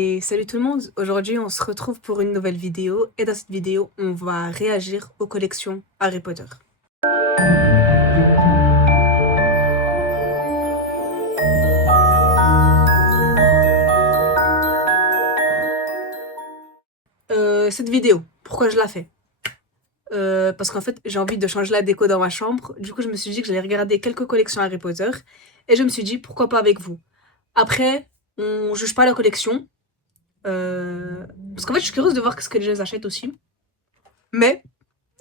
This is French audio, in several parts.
Et salut tout le monde, aujourd'hui on se retrouve pour une nouvelle vidéo et dans cette vidéo on va réagir aux collections Harry Potter. Cette vidéo, pourquoi je la fais? Parce qu'en fait j'ai envie de changer la déco dans ma chambre, du coup je me suis dit que j'allais regarder quelques collections Harry Potter et je me suis dit pourquoi pas avec vous. Après, on juge pas la collection, parce qu'en fait je suis curieuse de voir ce que les gens achètent aussi, mais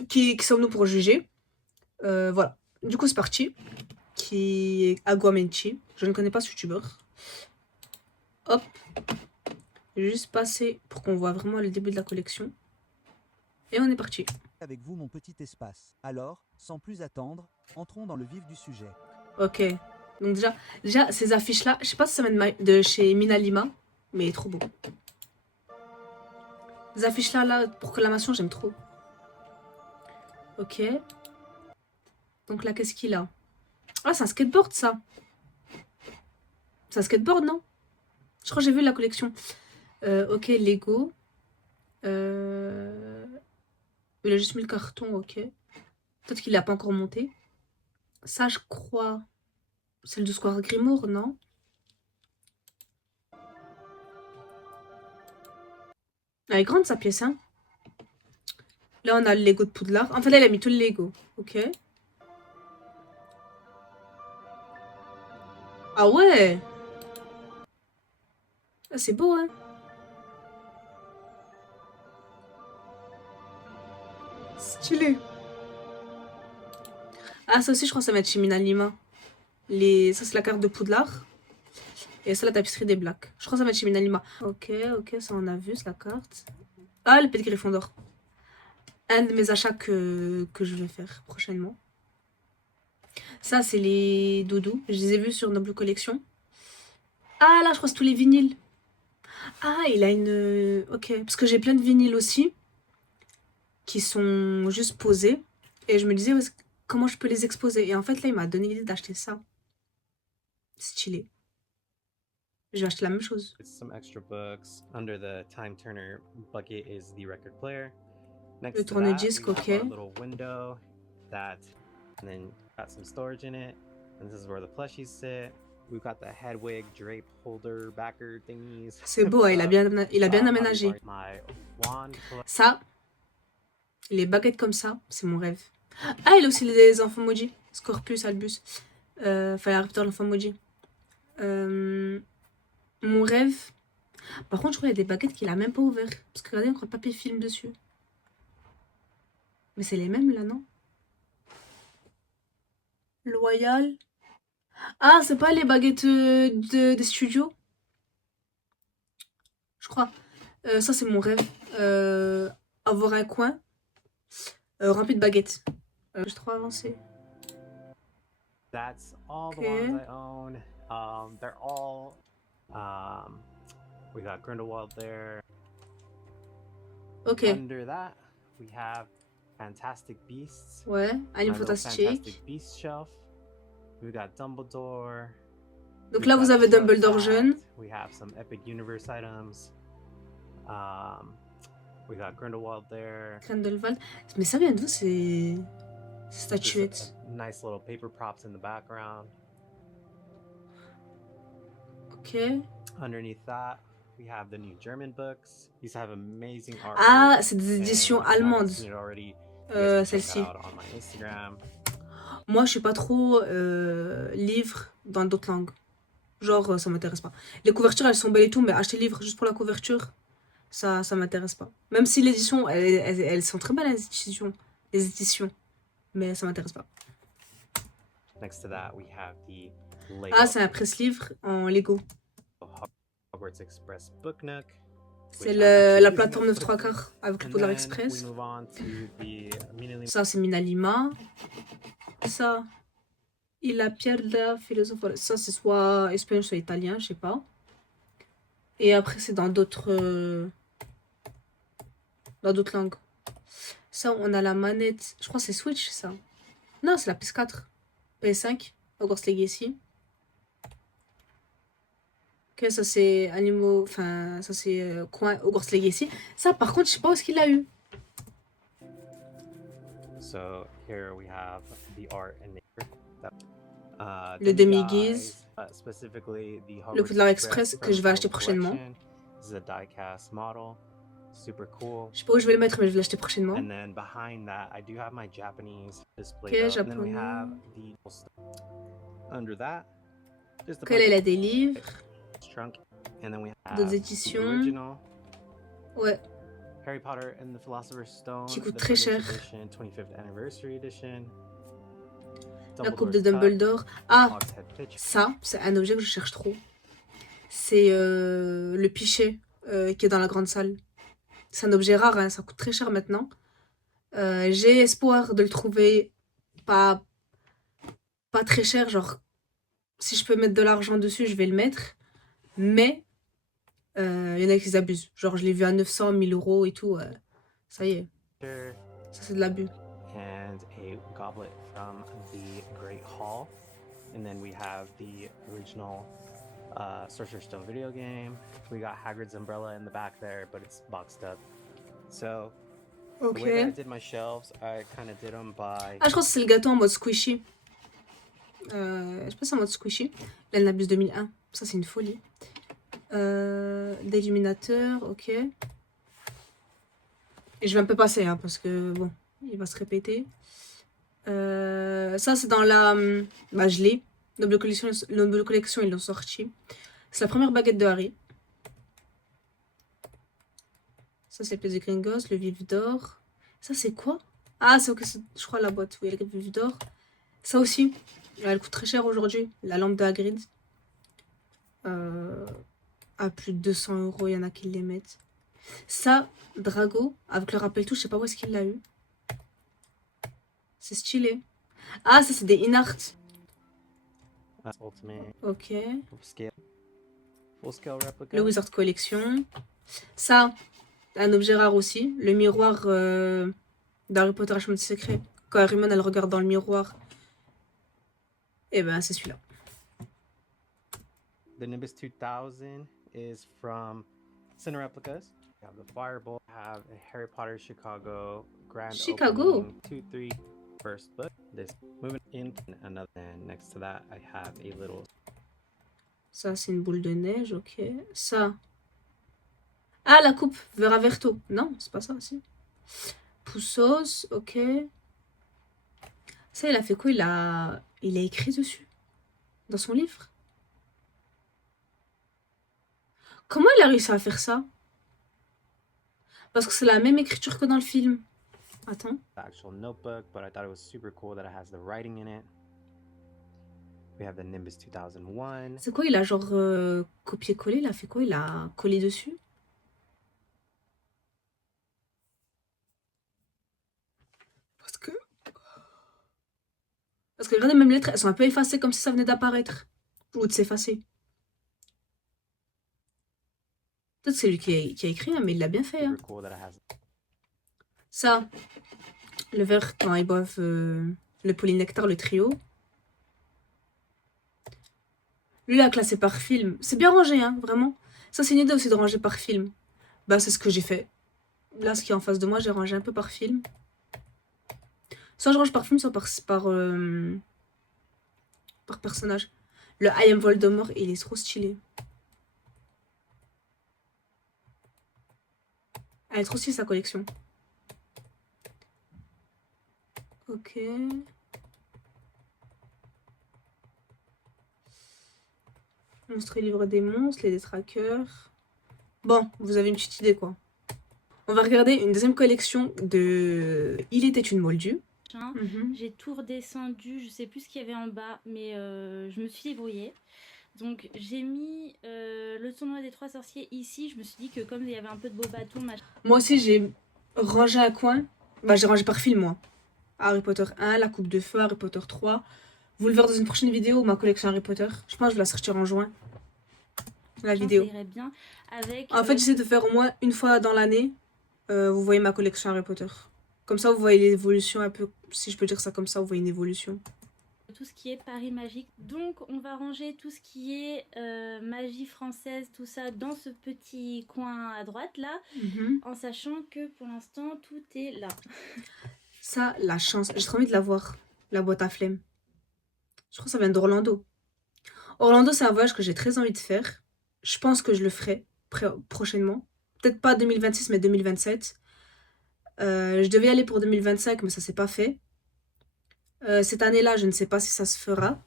qui sommes-nous pour juger? Voilà, du coup c'est parti. Qui est Aguamenchi. Je ne connais pas ce youtubeur. Hop. Je vais juste passer pour qu'on voit vraiment le début de la collection. Et on est parti. Avec vous mon petit espace. Alors, sans plus attendre, entrons dans le vif du sujet. Ok. Donc déjà ces affiches-là, je sais pas si ça vient de chez Mina Lima, mais trop beau. Les affiches-là, là, proclamation, j'aime trop. Ok. Donc là, qu'est-ce qu'il a? Ah, c'est un skateboard, ça. C'est un skateboard, non? Je crois que j'ai vu la collection. Ok, Lego. Il a juste mis le carton, ok. Peut-être qu'il l'a pas encore monté. Ça, je crois... Celle de Square Grimoire, non? Elle est grande, sa pièce, hein. Là, on a le Lego de Poudlard. En fait, là, il a mis tout le Lego. Ok. Ah ouais. Ah, c'est beau, hein. Stylé. Ah, ça aussi, je crois que ça va être chez Mina Lima. Ça, c'est la carte de Poudlard. Et ça, la tapisserie des Blacks. Je crois que ça va être chez Mina Lima. Ok, ça, on a vu, c'est la carte. Ah, le pet Gryffondor. Un de mes achats que je vais faire prochainement. Ça, c'est les doudous. Je les ai vus sur Noble Collection. Ah, là, je crois que c'est tous les vinyles. Ah, il a une... Ok, parce que j'ai plein de vinyles aussi qui sont juste posés. Et je me disais comment je peux les exposer. Et en fait, là, il m'a donné l'idée d'acheter ça. Stylé. Je vais acheter la même chose. Some extra books. Under the Time Turner bucket is the record player. Le Next to that, tourne-disque, we ok. have our little window that, and then got some storage in it. And this is where the plushies sit. We've got the Hedwig drape holder backer thingies. C'est beau, hein, il a bien aménagé. My wand. Ça, les baguettes comme ça, c'est mon rêve. Ah, il a aussi les enfants maudits. Scorpius, Albus. Enfin, Harry Potter, l'enfant maudit. Mon rêve. Par contre, je crois qu'il y a des baguettes qu'il a même pas ouvert. Parce que regardez, on croit papier film dessus. Mais c'est les mêmes là, non? Loyal. Ah, c'est pas les baguettes des studios? Je crois. Ça, c'est mon rêve. Avoir un coin rempli de baguettes. J'ai trop avancé. That's all the ones I own. They're all. We got Grindelwald there. Ok. Under that, we have Fantastic Beasts. Ouais, Animaux Fantastiques. Fantastic Beasts shelf. We got Dumbledore. Donc là, vous avez Dumbledore jeune. We have some Epic Universe items. We got Grindelwald there. Grindelwald. Mais ça vient d'où ces statuettes? Nice little paper props in the background. Ok. Underneath that, we have the new German books. These have amazing art. Ah, c'est des éditions allemandes. Celle-ci. Moi, je suis pas trop livre dans d'autres langues. Genre, ça m'intéresse pas. Les couvertures, elles sont belles et tout, mais acheter livre juste pour la couverture, ça m'intéresse pas. Même si l'édition, elles sont très belles, les éditions. Mais ça m'intéresse pas. Next to that, we have the Lego. Ah, c'est un presse-livre en Lego. Hogwarts Express Book Nook. C'est la plateforme 9 3/4 avec le Poudlard Express. Ça, c'est Mina Lima. Ça, il a Pierre de la philosophe. Ça, c'est soit espagnol, soit italien, je sais pas. Et après, c'est dans d'autres langues. Ça, on a la manette. Je crois que c'est Switch, ça. Non, c'est la PS4. PS5. Hogwarts Legacy. Ok, ça c'est animaux, enfin ça c'est coin Hogwarts Legacy. Ça par contre je sais pas où est-ce qu'il l'a eu. So here we have the art and nature. Le demi-guise. Specifically the Le Hogwarts Poudlard Express Express que je vais acheter from prochainement. collection. This is a die-cast model. Super cool. Je sais pas où je vais le mettre mais je vais l'acheter prochainement. And then behind that, I do have my Japanese display. Ok, And then we japonais. have the under that. Just a Ok, là il a des livres, trunk. And then we have d'autres the éditions. original Ouais, Harry Potter and the Philosopher's Stone. qui coûte the très Foundation cher. Edition, 25th Anniversary Edition. La coupe de Dumbledore's Cup, Dumbledore. Ah, Hogshead Pitch. ça, c'est un objet que je cherche trop. C'est le pichet qui est dans la grande salle. C'est un objet rare, hein, ça coûte très cher maintenant. J'ai espoir de le trouver pas très cher, genre si je peux mettre de l'argent dessus, je vais le mettre. Mais il y en a qui abusent. Genre je l'ai vu à 900, 1000 euros et tout. Ça y est, ça c'est de l'abus. And a goblet from the Great Hall. And then we have the original Sorcerer's Stone video game. We got Hagrid's umbrella in the back there, but it's boxed up. So, the Ok. way that I did my shelves, I kind of did them by... Ah, je pense que c'est le gâteau en mode squishy. Je pense en mode squishy. Là, Nabus 2001. Ça, c'est une folie. D'illuminateur, ok. Et je vais un peu passer, hein, parce que, bon, il va se répéter. Ça, c'est dans la... Bah, je l'ai. Noble Collection, ils l'ont sorti. C'est la première baguette de Harry. Ça, c'est le pièce de Gringotts, le vif d'or. Ça, c'est quoi? Ah, c'est ok, je crois la boîte. Oui, le vif d'or. Ça aussi, elle coûte très cher aujourd'hui. La lampe de Hagrid. À plus de 200 euros, il y en a qui les mettent. Ça, Drago, avec le rappel tout, je sais pas où est-ce qu'il l'a eu. C'est stylé. Ah, ça, c'est des in-art. That's Ultimate Ok. full scale replica. Le Wizard Collection. Ça, un objet rare aussi. Le miroir d'Harry Potter à Chemin de Secret. Quand Hermione, elle regarde dans le miroir. Et ben, c'est celui-là. The Nimbus 2000 is from Cine Replicas. We have the Fireball. We have a Harry Potter Chicago Grand Chicago. Opening 2-3 first book. This moving in another, and next to that I have a little. Ça, c'est une boule de neige, ok. Ça. Ah, la coupe Vera Verto. Non, c'est pas ça aussi. Poussos, ok. Ça, il a fait quoi? Il a écrit dessus. Dans son livre. Comment il a réussi à faire ça? Parce que c'est la même écriture que dans le film. Attends. The actual notebook, but I thought it was super cool that it has the writing in it. We have the Nimbus 2001. C'est quoi? Il a genre copié-collé. Il a fait quoi? Il a collé dessus. Parce que regardez, même les lettres, elles sont un peu effacées comme si ça venait d'apparaître. Ou de s'effacer. Peut-être que c'est lui qui a écrit, hein, mais il l'a bien fait. Hein. Super cool that it has. Ça, le verre quand ils boivent le polynectar, le trio. Lui, là, classé par film. C'est bien rangé, hein, vraiment. Ça, c'est une idée aussi de ranger par film. Bah, c'est ce que j'ai fait. Là, ce qui est en face de moi, j'ai rangé un peu par film. Soit je range par film, soit par personnage. Le I Am Voldemort, il est trop stylé. Elle est trop stylée, sa collection. Ok. Monstre et livre des monstres, les détraqueurs. Bon, vous avez une petite idée, quoi. On va regarder une deuxième collection de Il était une Moldue. J'ai tout redescendu, je sais plus ce qu'il y avait en bas, mais je me suis débrouillée. Donc j'ai mis le tournoi des 3 sorciers ici. Je me suis dit que comme il y avait un peu de beau bâton, Moi aussi, j'ai rangé un coin. Bah, j'ai rangé par film, moi. Harry Potter 1, la coupe de feu, Harry Potter 3. Vous le verrez dans une prochaine vidéo, ma collection Harry Potter. Je pense que je vais la sortir en juin. La vidéo. Ça irait bien avec, En fait, j'essaie de faire au moins une fois dans l'année. Vous voyez ma collection Harry Potter. Comme ça, vous voyez l'évolution un peu. Si je peux dire ça comme ça, vous voyez une évolution. tout ce qui est Paris magique. Donc on va ranger tout ce qui est magie française, tout ça dans ce petit coin à droite là, en sachant que pour l'instant tout est là. Ça, la chance. J'ai trop envie de la voir, la boîte à flemme. Je crois que ça vient d'Orlando. Orlando, c'est un voyage que j'ai très envie de faire. Je pense que je le ferai prochainement. Peut-être pas 2026, mais 2027. Je devais y aller pour 2025, mais ça s'est pas fait. Cette année-là, je ne sais pas si ça se fera.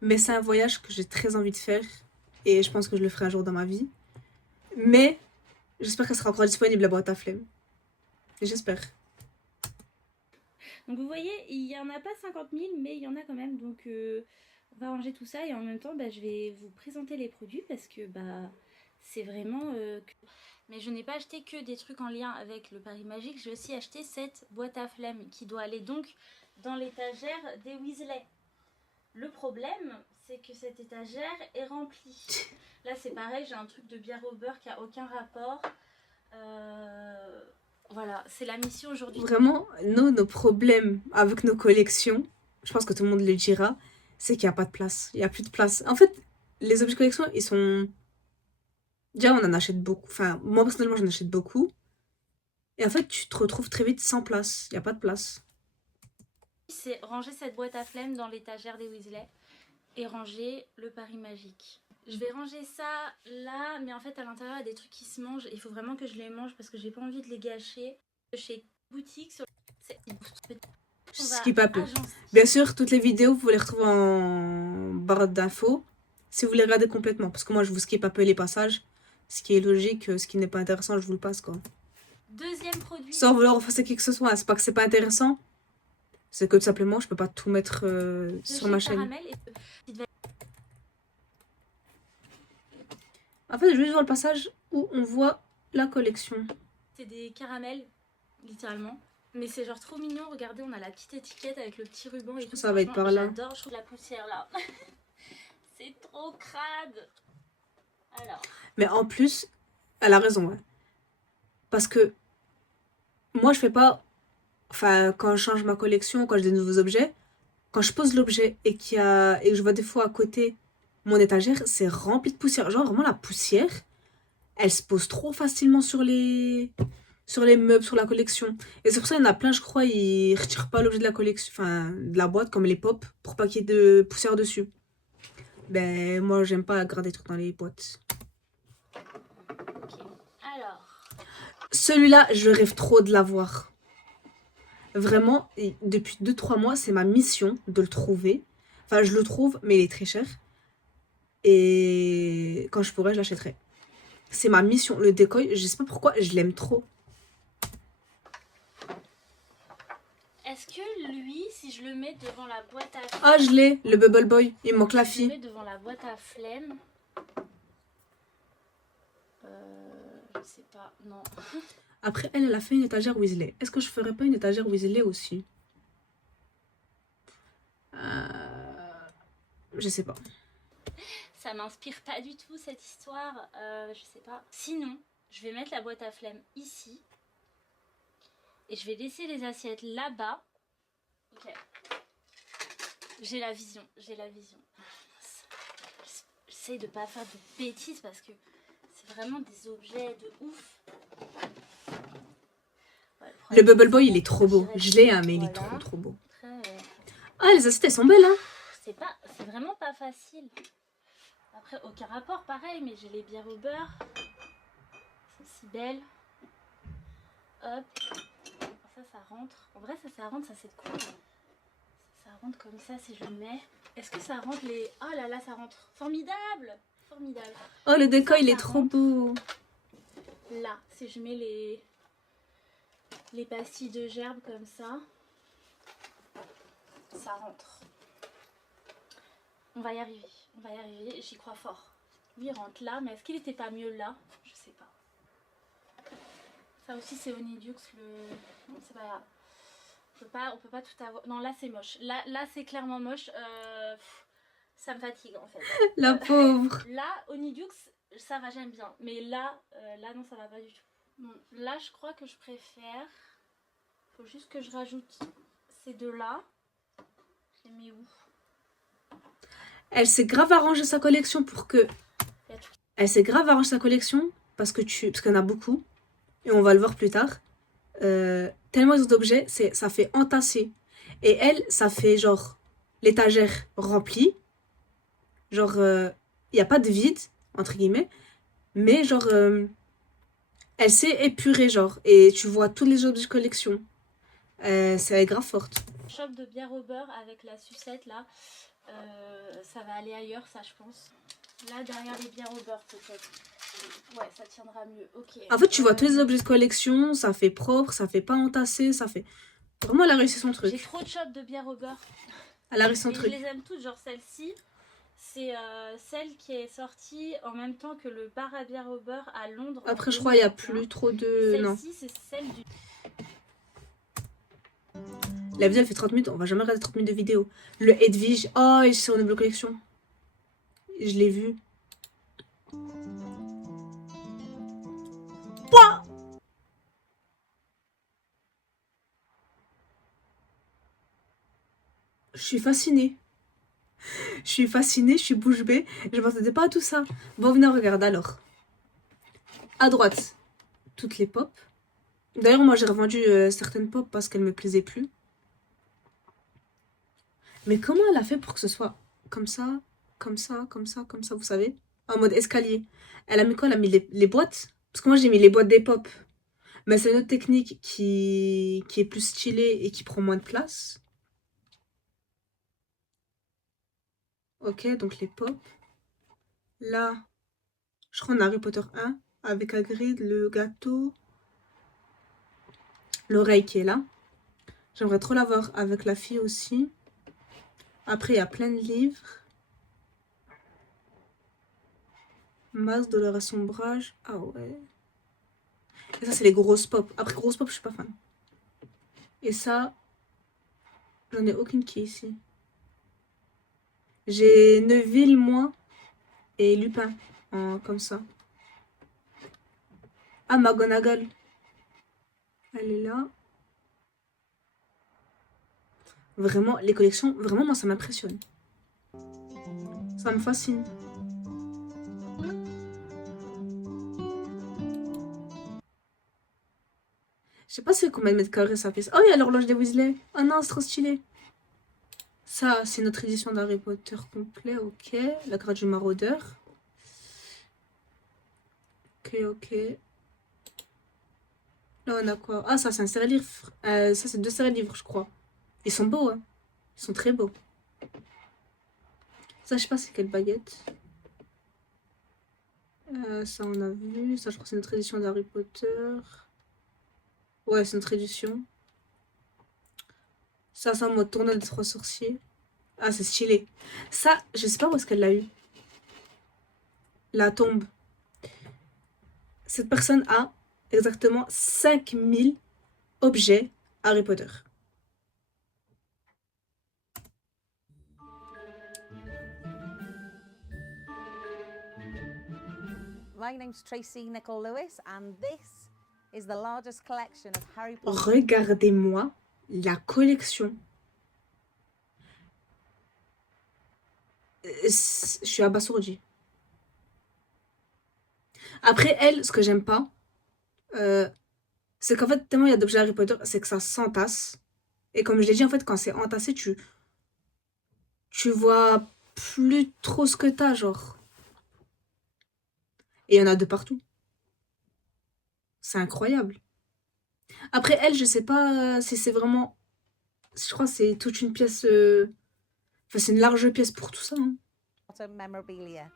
Mais c'est un voyage que j'ai très envie de faire. Et je pense que je le ferai un jour dans ma vie. Mais j'espère qu'elle sera encore disponible, la boîte à flemme. J'espère. Donc vous voyez, il n'y en a pas 50 000, mais il y en a quand même. Donc on va ranger tout ça et en même temps, je vais vous présenter les produits parce que c'est vraiment... Mais je n'ai pas acheté que des trucs en lien avec le Paris Magique. J'ai aussi acheté cette boîte à flemme qui doit aller donc dans l'étagère des Weasley. Le problème, c'est que cette étagère est remplie. Là, c'est pareil, j'ai un truc de bière au beurre qui n'a aucun rapport. Voilà, c'est la mission aujourd'hui. Vraiment, nos problèmes avec nos collections, je pense que tout le monde le dira, c'est qu'il n'y a pas de place. Il n'y a plus de place. En fait, les objets de collection, ils sont... Déjà, on en achète beaucoup. Enfin, moi, personnellement, j'en achète beaucoup. Et en fait, tu te retrouves très vite sans place. Il n'y a pas de place. C'est ranger cette boîte à flemme dans l'étagère des Weasley et ranger le Paris Magique. Je vais ranger ça là, mais en fait à l'intérieur il y a des trucs qui se mangent. Il faut vraiment que je les mange parce que j'ai pas envie de les gâcher. Chez boutique sur Skip un peu. Bien sûr, toutes les vidéos, vous les retrouvez en barre d'infos si vous les regardez complètement. Parce que moi, je vous skip un peu les passages. Ce qui est logique, ce qui n'est pas intéressant, je vous le passe quoi. Deuxième produit. Sans vouloir effacer qui que ce soit. C'est pas que c'est pas intéressant. C'est que tout simplement, je peux pas tout mettre sur ma chaîne. En fait, je vais juste voir le passage où on voit la collection. C'est des caramels, littéralement. Mais c'est genre trop mignon. Regardez, on a la petite étiquette avec le petit ruban et tout. Ça va être par là. J'adore, je trouve la poussière là. C'est trop crade. Alors. Mais en plus, elle a raison. Ouais. Parce que moi, je fais pas... Enfin, quand je change ma collection, quand j'ai des nouveaux objets, quand je pose l'objet et que je vois des fois à côté mon étagère, c'est rempli de poussière. Genre, vraiment, la poussière, elle se pose trop facilement sur les meubles, sur la collection. Et c'est pour ça qu'il y en a plein, je crois, ils retirent pas l'objet de la collection, enfin, de la boîte, comme les pop, pour pas qu'il y ait de poussière dessus. Ben, moi, j'aime pas garder des trucs dans les boîtes. Ok, alors. Celui-là, je rêve trop de l'avoir. Vraiment, depuis 2-3 mois, c'est ma mission de le trouver. Enfin, je le trouve, mais il est très cher. Et quand je pourrai, je l'achèterai. C'est ma mission. Le décoil, je sais pas pourquoi, je l'aime trop. Est-ce que lui, si je le mets devant la boîte à flemme... Ah, je l'ai, le Bubble Boy. Il me manque la Je le fille. mets devant la boîte à flemme... je sais pas, non. Après, elle a fait une étagère Weasley. Est-ce que je ferais pas une étagère Weasley aussi? Je sais pas. Ça m'inspire pas du tout cette histoire, je sais pas. Sinon, je vais mettre la boîte à flemme ici. Et je vais laisser les assiettes là-bas. Ok. J'ai la vision, j'ai la vision. J'essaie de pas faire de bêtises parce que c'est vraiment des objets de ouf. Ouais, Le Bubble Boy, il est trop beau. Je l'ai, hein, mais il est trop beau. Après, Ah, les assiettes, elles sont belles, hein. c'est vraiment pas facile. Après, aucun rapport, pareil, mais j'ai les bières au beurre. C'est aussi belle. Hop. Ça rentre. En vrai, ça rentre, ça c'est cool. Ça rentre comme ça si je le mets. Est-ce que ça rentre les... Oh là là, ça rentre. Formidable. Formidable. Oh, le déco, il est trop beau. Là, si je mets les pastilles de gerbe comme ça, ça rentre. On va y arriver. On va y arriver. J'y crois fort. Lui, il rentre là, mais est-ce qu'il n'était pas mieux là? Je sais pas. Ça aussi, c'est Honeydew, le... Non, c'est pas grave. On peut pas tout avoir. Non, là, c'est moche. Là c'est clairement moche. Ça me fatigue, en fait. La pauvre. Là, Honeydew, ça va, j'aime bien. Mais là, non, ça va pas du tout. Bon, là, je crois que je préfère... Faut juste que je rajoute ces deux-là. Je les mets où? Elle s'est grave arrangé sa collection pour que... Il y a tout. Elle s'est grave arrangé sa collection parce qu'il y en a beaucoup. Et on va le voir plus tard. Tellement ils ont d'objets, ça fait entasser. Et elle, ça fait genre l'étagère remplie. Genre, il n'y a pas de vide, entre guillemets. Mais genre, elle s'est épurée, genre. Et tu vois tous les objets de collection. C'est grave forte. Shop de bière au beurre avec la sucette là. Ça va aller ailleurs, ça je pense. Là derrière les bières au beurre peut-être. Ouais, ça tiendra mieux. Ok. En fait, tu vois tous les objets de collection, ça fait propre, ça fait pas entasser, ça fait... Vraiment, elle a réussi son J'ai truc. trop de shops de bière au beurre. Elle a réussi son Et je truc. les aime toutes, genre celle-ci. C'est celle qui est sortie en même temps que le bar à bière au beurre à Londres. Après, je crois qu'il n'y a plus trop de... Non. Celle-ci, c'est celle du... La vidéo, elle fait 30 minutes. On va jamais regarder 30 minutes de vidéo. Le Edwige. Oh, c'est en double collection. Je l'ai vu. Pouah. Je suis fascinée. Je suis fascinée, je suis bouche bée. Je m'attendais pas à tout ça. Bon, venez, on regarde alors. À droite, toutes les pop. D'ailleurs, moi, j'ai revendu certaines pop parce qu'elles me plaisaient plus. Mais comment elle a fait pour que ce soit comme ça, comme ça, comme ça, comme ça, vous savez? En mode escalier. Elle a mis quoi? Elle a mis les boîtes? Parce que moi, j'ai mis les boîtes des pop. Mais c'est une autre technique qui est plus stylée et qui prend moins de place. Ok, donc les pop. Là, je crois en Harry Potter 1 avec Hagrid, le gâteau. L'oreille qui est là. J'aimerais trop l'avoir avec la fille aussi. Après, il y a plein de livres. Masque, Dolores Sombrage. Ah ouais. Et ça, c'est les grosses pop. Après, grosses pop, je suis pas fan. Et ça, j'en ai aucune qui est ici. J'ai Neville, moi, et Lupin, comme ça. Ah, McGonagall. Elle est là. Vraiment, les collections, vraiment, moi, ça m'impressionne. Ça me fascine. Je sais pas c'est combien de mètres carrés ça fait. Oh, il y a l'horloge des Weasley. Oh non, c'est trop stylé. Ça, c'est notre édition d'Harry Potter complet, ok. La carte du maraudeur. Ok, ok. Là, on a quoi? Ah, ça, c'est un serre-livre. Ça, c'est 2 serre-livres, je crois. Ils sont beaux, hein. Ils sont très beaux. Ça, je sais pas c'est quelle baguette. Ça, on a vu. Ça, je crois que c'est notre édition d'Harry Potter. Ouais, c'est notre édition. Ça, c'est en mode tournoi des 3 sorciers. Ah, c'est stylé. Ça, je sais pas où est-ce qu'elle l'a eu. La tombe. Cette personne a exactement 5000 objets Harry Potter. My name's Tracy Nicole Lewis, and this is the largest collection of Harry Potter. Regardez-moi la collection. Je suis abasourdie. Après, elle, ce que j'aime pas, c'est qu'en fait, tellement il y a d'objets Harry Potter, c'est que ça s'entasse. Et comme je l'ai dit, en fait, quand c'est entassé, tu vois plus trop ce que t'as, genre. Et il y en a de partout. C'est incroyable. Après, elle, je sais pas si c'est vraiment... Je crois que c'est toute une pièce... Enfin, c'est une large pièce pour tout ça. Hein. Potter memorabilia.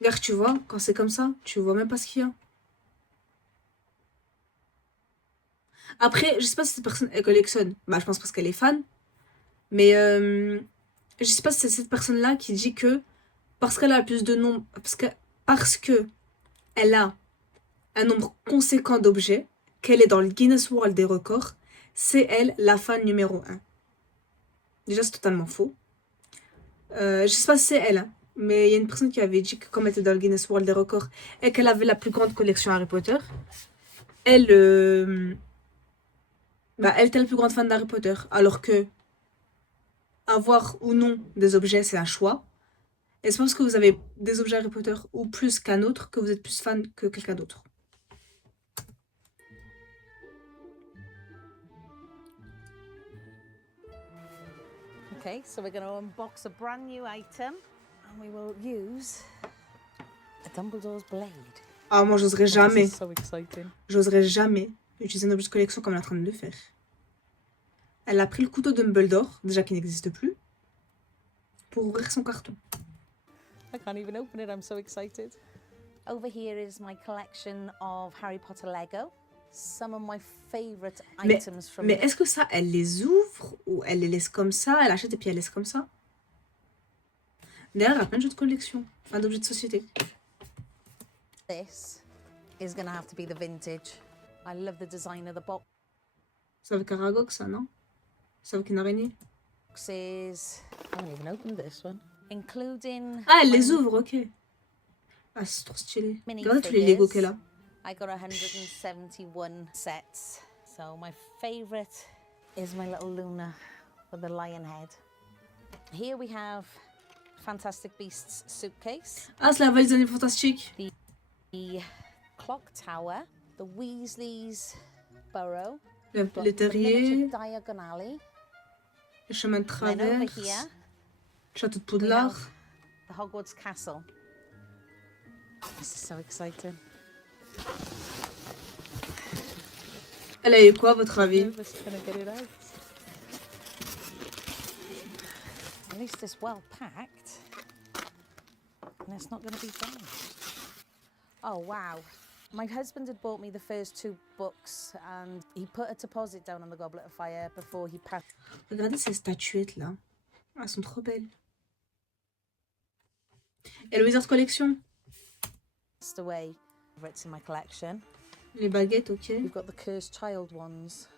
Regarde, tu vois, quand c'est comme ça, tu vois même pas ce qu'il y a. Après, je sais pas si cette personne, elle collectionne. Bah, je pense parce qu'elle est fan. Mais je sais pas si c'est cette personne-là qui dit que parce qu'elle a plus de nombre... Parce que elle a un nombre conséquent d'objets, qu'elle est dans le Guinness World des records, c'est elle la fan numéro 1. Déjà, c'est totalement faux. Je sais pas si c'est elle, hein, mais il y a une personne qui avait dit que comme elle était dans le Guinness World des records et qu'elle avait la plus grande collection Harry Potter, elle était la plus grande fan d'Harry Potter. Alors que avoir ou non des objets, c'est un choix. Et c'est pas parce que vous avez des objets Harry Potter ou plus qu'un autre que vous êtes plus fan que quelqu'un d'autre. Okay, so we're going to unbox a brand new item and we will use a Dumbledore's blade. Ah, moi, j'oserais This jamais. is so exciting. J'oserais jamais utiliser un objet de collection comme elle est en train de le faire. Elle a pris le couteau de Dumbledore, déjà qui n'existe plus, pour ouvrir son carton. I can't even open it, I'm so excited. Over here is my collection of Harry Potter Lego. Some of my favorite items from Mais est-ce que ça, elle les ouvre ou elle les laisse comme ça, elle achète et puis elle laisse comme ça? D'ailleurs, elle a plein de jeux de collection, enfin d'objets de société. this is going to have to be the vintage. I love the design of the C'est avec Aragog, ça, non? C'est avec une araignée? boxes. I haven't even opened this one. Including Ah, elle les ouvre, ok. Ah, c'est trop stylé. Mini Regardez tous les Lego figures. qu'elle a. I got 171 sets. So my favorite is my little Luna with the lion head. Here we have Fantastic Beasts suitcase, Ah, c'est la valise des animaux fantastiques. the clock tower, the Weasleys burrow, Le got les the terriers, miniature Diagon Alley, le chemin de then over traverse, here le château de we Poudlard. have the Hogwarts castle. This is so exciting. Elle a eu quoi, à votre avis? Nervous gonna get it out. At least it's well packed, and it's not going to be damaged. Oh wow! My husband had bought me the first 2 books, and he put a deposit down on the Goblet of Fire before he passed Regardez ces statuettes là. Elles sont trop belles. Et le Wizard Collection. away. It's in my collection. Les baguettes, ok. We've got the Cursed Child ones.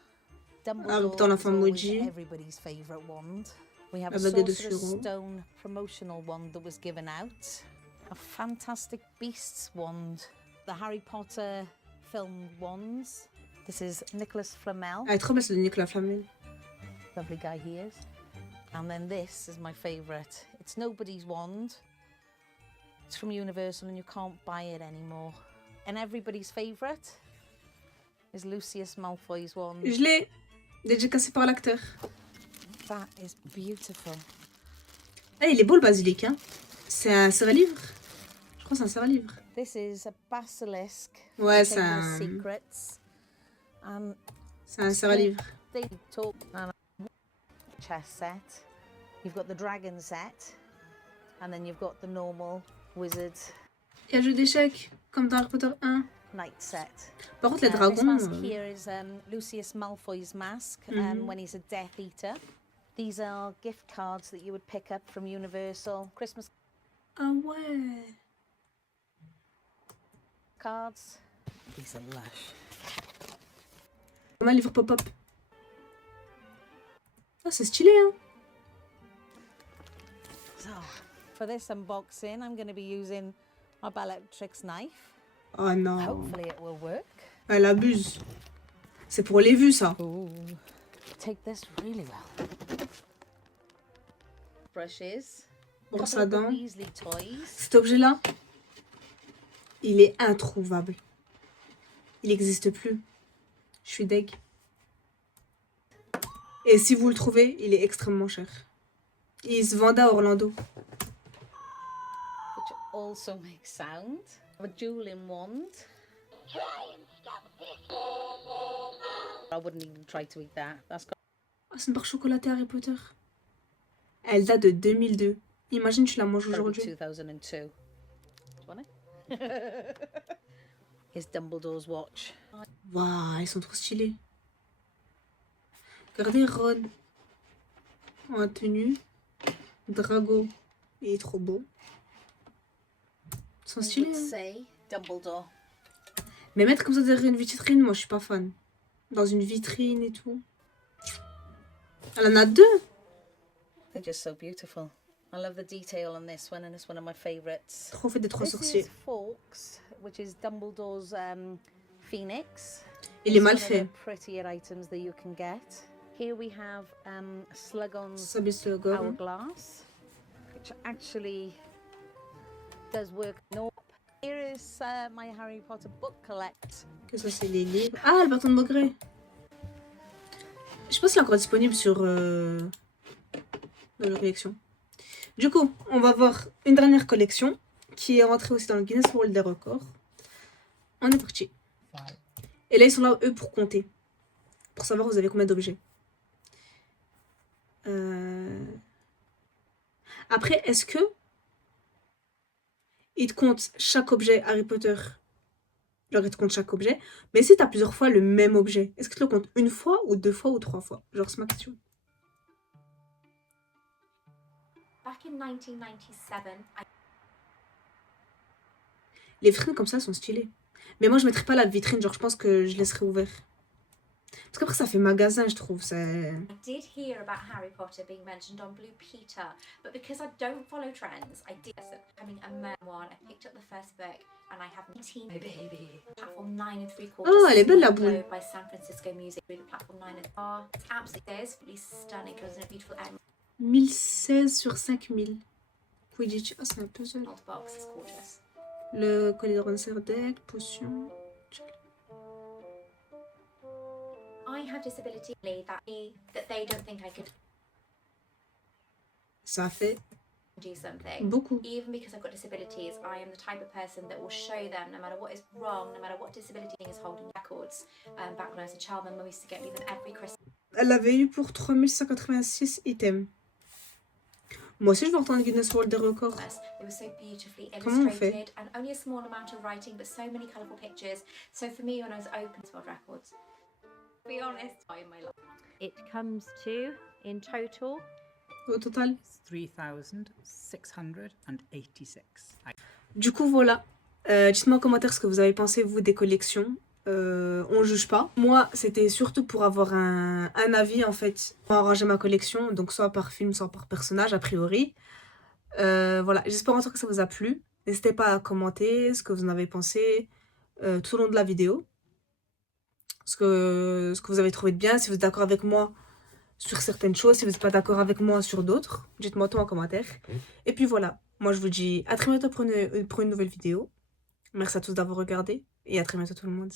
dans Dumbledore la is femme always Moji. everybody's favourite wand. We have La a baguette de Sorcerer's Fluo. Stone promotional wand that was given out. A Fantastic Beasts wand. The Harry Potter film wands. This is Nicholas Flamel. Elle est trop belle, c'est de Nicolas Flamel. Lovely guy he is. And then this is my favourite. It's nobody's wand. It's from Universal and you can't buy it anymore. And everybody's favourite is Lucius Malfoy's wand. Je l'ai déjà cassé par l'acteur. That is beautiful. Ah, il est beau le basilic, hein. C'est un serre-livre. Je crois que c'est un serre-livre. This is a basilisk. Ouais, from c'est Chamber of un, Secrets. And c'est un serre-livre. they talk and a chess set. You've got the dragon set. And then you've got the normal wizard Il y a le jeu d'échecs, comme dans Harry Potter 1. knight set. Par contre, les This dragons. mask here is Lucius Malfoy's mask Mhm. when he's a Death Eater. These are gift cards that you would pick up from Universal. Christmas Ah ouais. cards. These are lush. Comme un livre pop-up. Ah, c'est stylé, hein. So, for this unboxing, I'm going to be using my Bellatrix knife. Oh non. Hopefully it will work. Elle abuse. C'est pour les vues, ça. Ooh. Take this really well. Brushes. Brosse Couple à of the dents. Weasley toys. Cet objet-là, il est introuvable. Il n'existe plus. Je suis deg. Et si vous le trouvez, il est extrêmement cher. Il se vendait à Orlando. Which also makes sound. A dueling wand. I wouldn't even try to eat that. That's got Oh, c'est une barre chocolatée Harry Potter. Elle date de 2002. Imagine, tu la manges to be aujourd'hui. 2002. Do you want it? Here's Dumbledore's watch. Waouh, ils sont trop stylés. Regardez Ron en tenue. Drago, il est trop beau. Ils sont I stylés. would Hein. say Dumbledore. Mais mettre comme ça derrière une vitrine, moi je suis pas fan. Dans une vitrine et tout. Elle en a 2. They're just so beautiful. I love the detail on this one, and it's one of my favourites. Trop fait des 3 This sorciers. is Fawkes, which is Dumbledore's phoenix. Il est It's mal one of fait. the prettier items that you can get. Here we have Slughorn's Sabis le gomme. Hourglass, which actually does work. No. Here is my Harry Potter book collect. Que ça, c'est les livres. Ah, le bâton de Maugré. Je sais pas s'il est encore disponible sur dans la collection. Du coup, on va voir une dernière collection qui est rentrée aussi dans le Guinness World des records. On est parti. Et là, ils sont là, eux, pour compter. Pour savoir vous avez combien d'objets. Après, est-ce que ils te comptent chaque objet Harry Potter? Genre, ils te comptent chaque objet. Mais si t'as plusieurs fois le même objet, est-ce que tu le comptes une fois ou deux fois ou trois fois? Genre, c'est ma question. Back in 1997, Les vitrines comme ça sont stylées. Mais moi, je mettrais pas la vitrine. Genre, je pense que je laisserais ouvert. Parce qu'après, ça fait magasin, je trouve. I did hear about Harry Potter being mentioned on Blue Peter, but because I don't follow trends, I did becoming a memoir. I picked up the first book and I have 18 platform 9 and 3/4. Oh, elle est belle, la boule. By San Francisco Music through the platform 9 and 4. It's absolutely stunning. It was in a beautiful 1016 sur 5000. Quidditch. Ah, c'est un puzzle. emerald box. It's gorgeous. Le collier de Roncer deck, potion. I have disability that they don't think I could Ça fait do something. beaucoup. Even because I've got disabilities, I am the type of person that will show them no matter what is wrong, no matter what disability is holding records. Back when I was a child, my mum used to get me them every Christmas. Elle l'avait eu pour 3186 items. Moi aussi, je vais entendre Guinness World des records. They were so beautifully Comment on fait? illustrated and only a small amount of writing, but so many colourful pictures. So for me, when I was open to world records, to be honest, in my life. It comes to, in total, Au total. 3,686. Du coup, voilà. Dites-moi en commentaire ce que vous avez pensé, vous, des collections. On juge pas. Moi, c'était surtout pour avoir un avis, en fait, pour arranger ma collection. Donc, soit par film, soit par personnage, a priori. Voilà. J'espère en tout cas que ça vous a plu. N'hésitez pas à commenter ce que vous en avez pensé tout au long de la vidéo. Ce que vous avez trouvé de bien. Si vous êtes d'accord avec moi sur certaines choses. Si vous n'êtes pas d'accord avec moi sur d'autres, dites-moi tout en commentaire. Et puis voilà. Moi, je vous dis à très bientôt pour une nouvelle vidéo. Merci à tous d'avoir regardé. Et à très bientôt tout le monde.